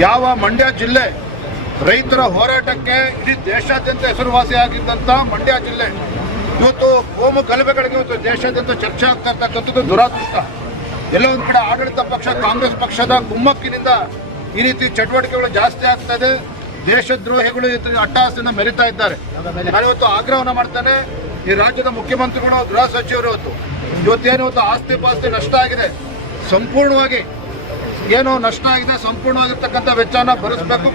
ಯಾವ ಮಂಡ್ಯ ಜಿಲ್ಲೆ ರೈತರ ಹೋರಾಟಕ್ಕೆ ಇಡೀ ದೇಶಾದ್ಯಂತ ಹೆಸರುವಾಸಿಯಾಗಿದ್ದಂಥ ಮಂಡ್ಯ ಜಿಲ್ಲೆ ಇವತ್ತು ಕೋಮು ಗಲಭೆಗಳಿಗೆ ಇವತ್ತು ದೇಶಾದ್ಯಂತ ಚರ್ಚೆ ಆಗ್ತಾ ಇರ್ತಕ್ಕಂಥದ್ದು ದುರಾದೃಷ್ಟ. ಎಲ್ಲ ಒಂದು ಕಡೆ ಆಡಳಿತ ಪಕ್ಷ ಕಾಂಗ್ರೆಸ್ ಪಕ್ಷದ ಕುಮ್ಮಕ್ಕಿನಿಂದ ಈ ರೀತಿ ಚಟುವಟಿಕೆಗಳು ಜಾಸ್ತಿ ಆಗ್ತಾ ಇದೆ. ದೇಶದ್ರೋಹಿಗಳು ಅಟ್ಟಹಾಸನ ಮೆರಿತಾ ಇದ್ದಾರೆ. ನಾನಿವತ್ತು ಆಗ್ರಹವನ್ನು ಮಾಡ್ತಾನೆ, ಈ ರಾಜ್ಯದ ಮುಖ್ಯಮಂತ್ರಿಗಳು, ಗೃಹ ಸಚಿವರು ಇವತ್ತೇನು ಆಸ್ತಿ ಪಾಸ್ತಿ ನಷ್ಟ ಆಗಿದೆ, ಸಂಪೂರ್ಣವಾಗಿ ಏನು ನಷ್ಟ ಆಗಿದೆ ಸಂಪೂರ್ಣವಾಗಿರ್ತಕ್ಕಂಥ ವೆಚ್ಚನ ಭರಿಸಬೇಕು,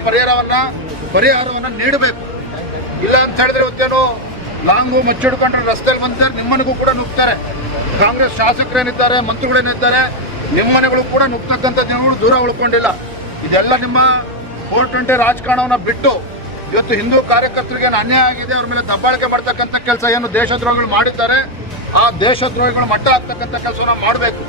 ಪರಿಹಾರವನ್ನು ನೀಡಬೇಕು. ಇಲ್ಲ ಅಂತ ಹೇಳಿದ್ರೆ ಇವತ್ತೇನು ಲಾಂಗು ಮಚ್ಚಿಡ್ಕೊಂಡ್ರೆ ರಸ್ತೆಯಲ್ಲಿ ಬಂತಾರೆ, ನಿಮ್ಮನೆಗೂ ಕೂಡ ನುಗ್ತಾರೆ. ಕಾಂಗ್ರೆಸ್ ಶಾಸಕರೇನಿದ್ದಾರೆ, ಮಂತ್ರಿಗಳೇನಿದ್ದಾರೆ, ನಿಮ್ಮ ಮನೆಗಳು ಕೂಡ ನುಗ್ತಕ್ಕಂಥ ಜನಗಳು ದೂರ ಉಳ್ಕೊಂಡಿಲ್ಲ. ಇದೆಲ್ಲ ನಿಮ್ಮ 420 ರಾಜಕಾರಣವನ್ನು ಬಿಟ್ಟು ಇವತ್ತು ಹಿಂದೂ ಕಾರ್ಯಕರ್ತರಿಗೆ ಅನ್ಯಾಯ ಆಗಿದೆ, ಅವ್ರ ಮೇಲೆ ದಬ್ಬಾಳಿಕೆ ಮಾಡ್ತಕ್ಕಂಥ ಕೆಲಸ ಏನು ದೇಶದ್ರೋಹಿಗಳು ಮಾಡಿದ್ದಾರೆ, ಆ ದೇಶದ್ರೋಹಿಗಳು ಮಟ್ಟ ಹಾಕ್ತಕ್ಕಂಥ ಕೆಲಸವನ್ನು ಮಾಡಬೇಕು.